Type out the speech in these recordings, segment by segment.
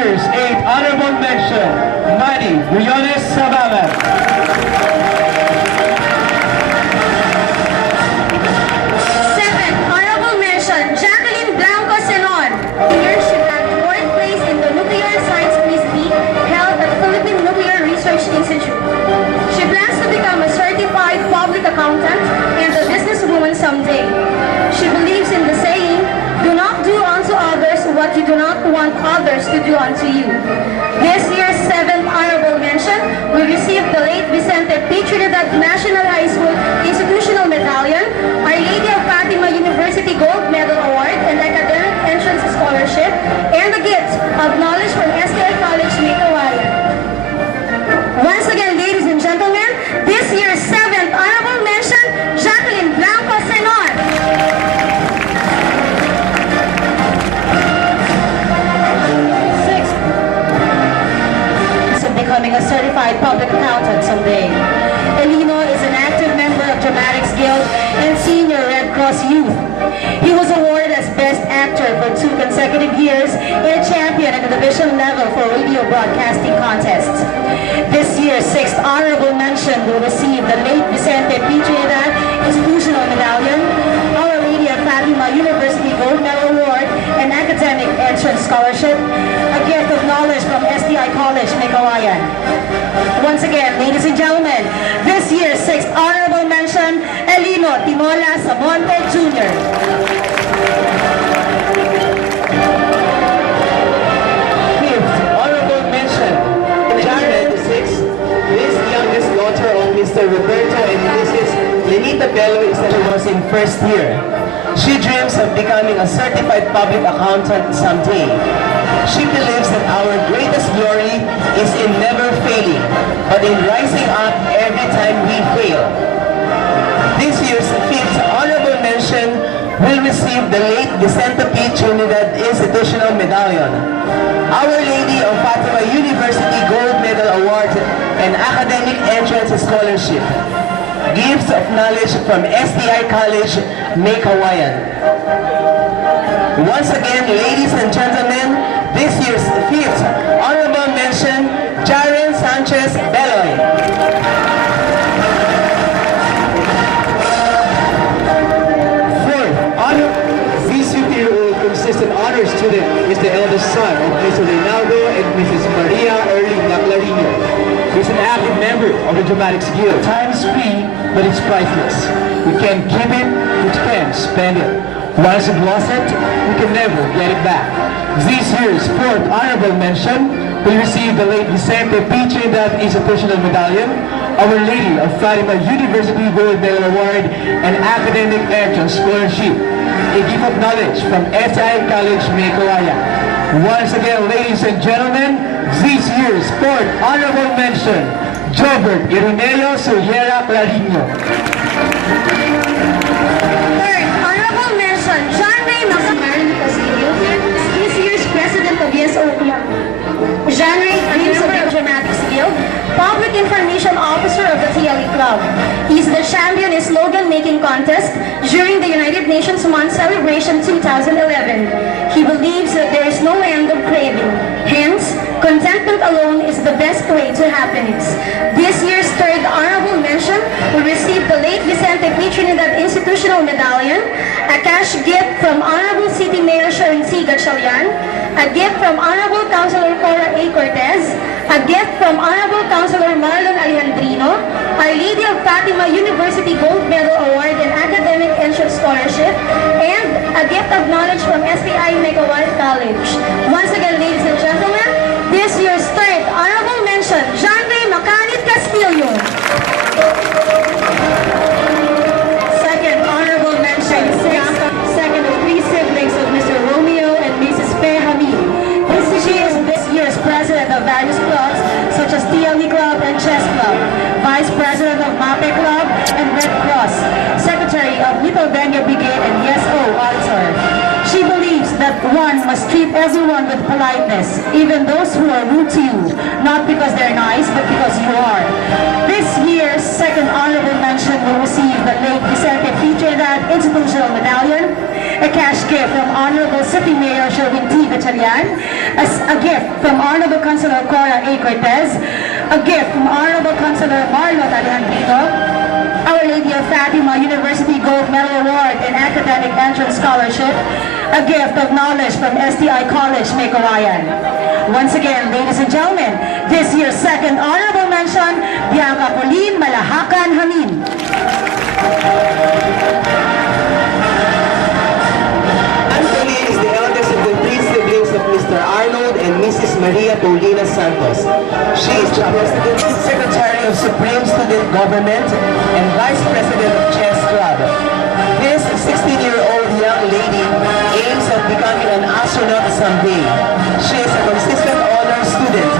Here's 8th honorable mention, Manny Briones Sabalan. 7th honorable mention, Jacqueline Blanco Senon. Here she got fourth place in the Nuclear Science Quiz Bee held at Philippine Nuclear Research Institute. She plans to become a certified public accountant and a businesswoman someday. She believes in the saying, "Do not do unto others what you do not want others to do unto you." This year's 7th honorable mention will receive the late Vicente P. Trinidad National High School Institutional Medallion, Our Lady of Fatima University Gold Medal Award and Academic Entrance Scholarship, and the gift of knowledge from STI College Mikawayan. Once again, ladies and gentlemen, this year's 7th honorable mention, Jacqueline Blanco Senon. 6th, becoming a certified public accountant someday. Elino is an active member of Dramatics Guild and senior Red Cross Youth. He was awarded as Best Actor for 2 consecutive years and a champion at the division level for radio broadcasting contests. This year's 6th honorable mention will receive the late Vicente P. Trinidad Institutional Medallion, Our Lady of Fatima University Gold Medal Award, and Academic Entrance Scholarship, a gift of knowledge from STI College Mikawayan. Once again, ladies and gentlemen, this year's 6th honorable mention, Elino Timola Samonte Jr. 5th honorable mention, Jared VI. This youngest daughter of Mr. Roberto and Mrs. Lenita Bello was in first year. She dreams of becoming a certified public accountant someday. She believes that our greatest glory is in never failing, but in rising up every time we fail. This year's 5th honorable mention will receive the late Vicente P. Trinidad Institutional Medallion, Our Lady of Fatima University Gold Medal Award, and Academic Entrance Scholarship. Gifts of knowledge from STI College, Mikawayan. Once again, ladies and gentlemen, this year's 5th honorable mention, Jaren Sanchez Beloy. 4th honor, this 50-year-old consistent honor student is the eldest son of Mr. Reynaldo and Mrs. Maria Erling Laclarino. He's an active member of the Dramatics Guild. Time's free, but it's priceless. We can keep it, we can spend it. Once you've lost it, we can never get it back. This year's 4th honorable mention will receive the late Vicente P. Trinidad Institutional Medallion, Our Lady of Fatima University Gold Medal Award, and Academic Entrance Scholarship. A gift of knowledge from STI College Mikawayan. Once again, ladies and gentlemen, this year's 4th honorable mention, Jobert Irineo Soriera Clarino. 3rd honorable mention, John Ray Macamarino Castillo, this year's president of Yes Oakland. John Ray dreams of the Dramatics Guild, public information officer of the TLE Club. He's the champion in slogan making contest during the United Nations Month Celebration 2011. He believes that there is no end of craving. Hence, contentment alone is the best way to happiness. This year's 3rd honorable mention will receive the late Vicente P. Trinidad Institutional Medallion, a cash gift from Honorable City Mayor Sharon C. Gatchalian, a gift from Honorable Councilor Cora A. Cortez, a gift from Honorable Councilor Marlon Alejandrino, Our Lady of Fatima University Gold Medal Award and Academic Entrance Scholarship, and a gift of knowledge from STI Mikawayan College. Once again, ladies and gentlemen, this year's 3rd honorable mention, John Ray Macanit Castillo. 2nd honorable mention, second of 3 siblings of Mr. Romeo and Mrs. Pehamid. She is this year's president of various clubs such as TLE Club and Chess Club, vice president of MAPE Club and Red Cross, secretary of Little Benga Brigade and YesO auditor. She believes that one must treat everyone with politeness, even those who are rude to you, not because they're nice, but because you are. This year's 2nd honorable mention will receive the late Vicente P. Trinidad Institutional Medallion, a cash gift from Honorable City Mayor Sherwin T. Gatchalian, a gift from Honorable Councilor Cora A. Cortez, a gift from Honorable Councilor Marlon Alejandrino, Our Lady of Fatima University Gold Medal Award and Academic Entrance Scholarship, a gift of knowledge from STI College, Meycauayan. Once again, ladies and gentlemen, this year's second honorable mention, Bianca Pauline Malahacan Hamin. Anthony is the eldest of the three siblings of Mr. Arnold and Mrs. Maria Paulina Santos. She is the President, Secretary of Supreme Student Government and Vice President of Chess Club. This 16-year-old young lady aims at becoming an astronaut someday. She is a consistent honor student.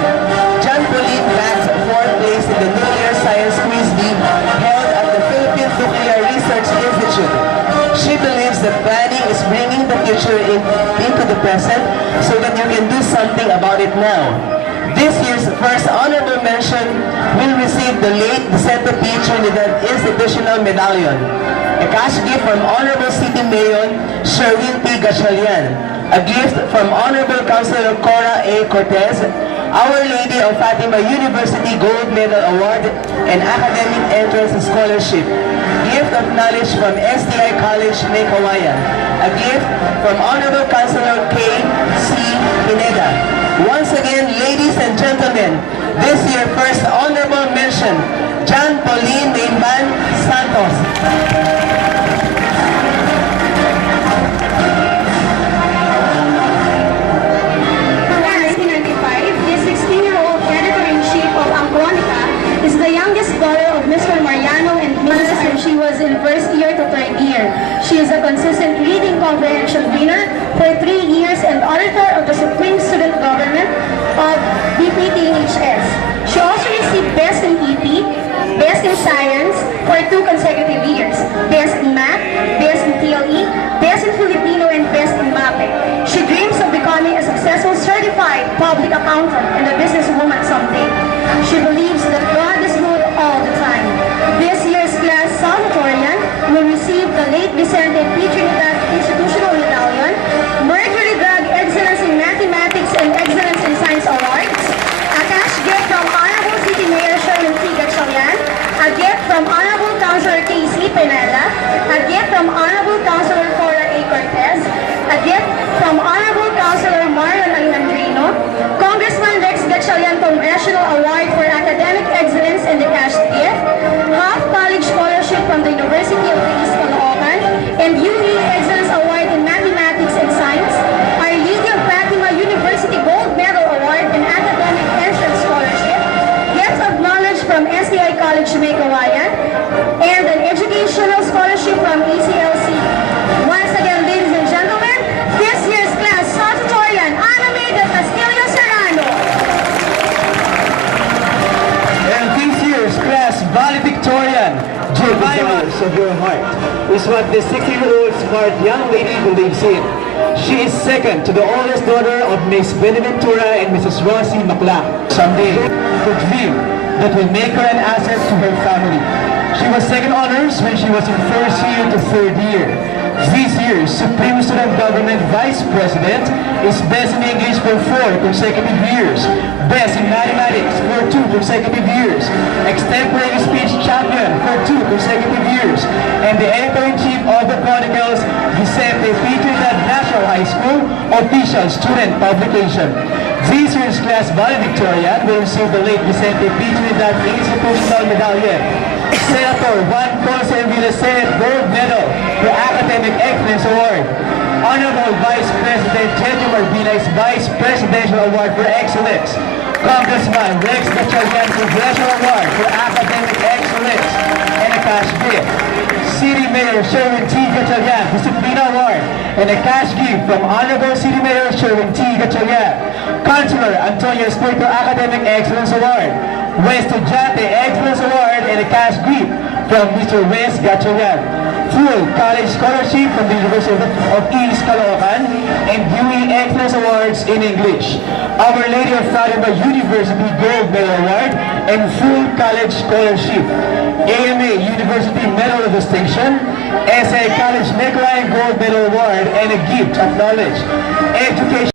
John Pauline bagged 4th place in the New Year Science Quiz Bee held at the Philippine Nuclear Research Institute. She believes that planning is bringing the future into the present so that you can do something about it now. This year's first honorable mention will receive the late Vicente P. Trinidad Institutional Medallion, a cash gift from Honorable City Mayor Sherwin T. Gatchalian, a gift from Honorable Councilor Cora A. Cortez, Our Lady of Fatima University Gold Medal Award and Academic Entrance Scholarship, gift of knowledge from STI College, Meycauayan, a gift from Honorable Councilor K. C. Pineda. Once again, ladies and gentlemen, this year first honorable mention, John Pauline Neimban Santos. Is the youngest daughter of Mr. Mariano and Mrs. and she was in first year to third year. She is a consistent reading comprehension winner for 3 years and auditor of the Supreme Student Government of DPTHS. She also received Best in EP, Best in Science for 2 consecutive years, Best in Math, Best in TLE, Best in Filipino, and Best in MAPE. She dreams of becoming a successful certified public accountant and a businesswoman someday. She believes that God is good all the time. This year's class salutatorian will receive the late Vicente P. Trinidad Institutional Medallion, Mercury Drug Excellence in Mathematics and Excellence in Science Awards, a cash gift from Honorable City Mayor Sherwin T. Gatchalian, a gift from Honorable Councilor K.C. Pineda, a gift from Honorable Councilor Cora A. Cortez, a gift from Honorable Councilor Marlon Alejandrino, Congressman Rex Gatchalian Congressional Award for Academic Excellence and the cash gift, half college scholarship from the University of the East Caloocan, and UE Excellence Award in Mathematics and Science, Our Lady of Fatima University Gold Medal Award and Academic Entrance Scholarship, gift of knowledge from STI College, Meycauayan, and an educational scholarship from ECLC. Once again, ladies and gentlemen, this year's class salutatorian, Ana May del Castillo Serrano. And this year's class valedictorian, Desires of Your Heart, is what this 16-year-old smart young lady believes in. She is second to the oldest daughter of Miss Benaventura and Mrs. Rosie Maclac. Someday, the dream that will make her an asset to her family. She was second honors when she was in first year to third year. This year's Supreme Student Government Vice President is Best in English for 4 consecutive years, Best in Mathematics for 2 consecutive years, Extemporary Speech Champion for 2 consecutive years, and the Editor-in-Chief of the Chronicles, Vicente P. Trinidad National High School official student publication. This year's class valedictorian will receive the late Vicente P. Trinidad Institutional Medallion, Senator Juan Ponce Enrile Senate Gold Medal for Academic Excellence Award, Honorable Vice President Jenny Marbinay's Vice Presidential Award for Excellence, Congressman Rex Gatchalian Congressional Award for Academic Excellence, and a cash gift. City Mayor Sherwin T. Gatchalian Discipline Award, and a cash gift from Honorable City Mayor Sherwin T. Gatchalian, Councilor Antonio Espiritu Academic Excellence Award, West Estudiante Excellence Award, and a cash gift from Mr. Wes Gatchalian. Full college scholarship from the University of East Caloocan, and UE Excellence Awards in English. Our Lady of Fatima University Gold Medal Award and full college scholarship. AMA University Medal of Distinction, SA College Nicolai Gold Medal Award and a gift of knowledge. Education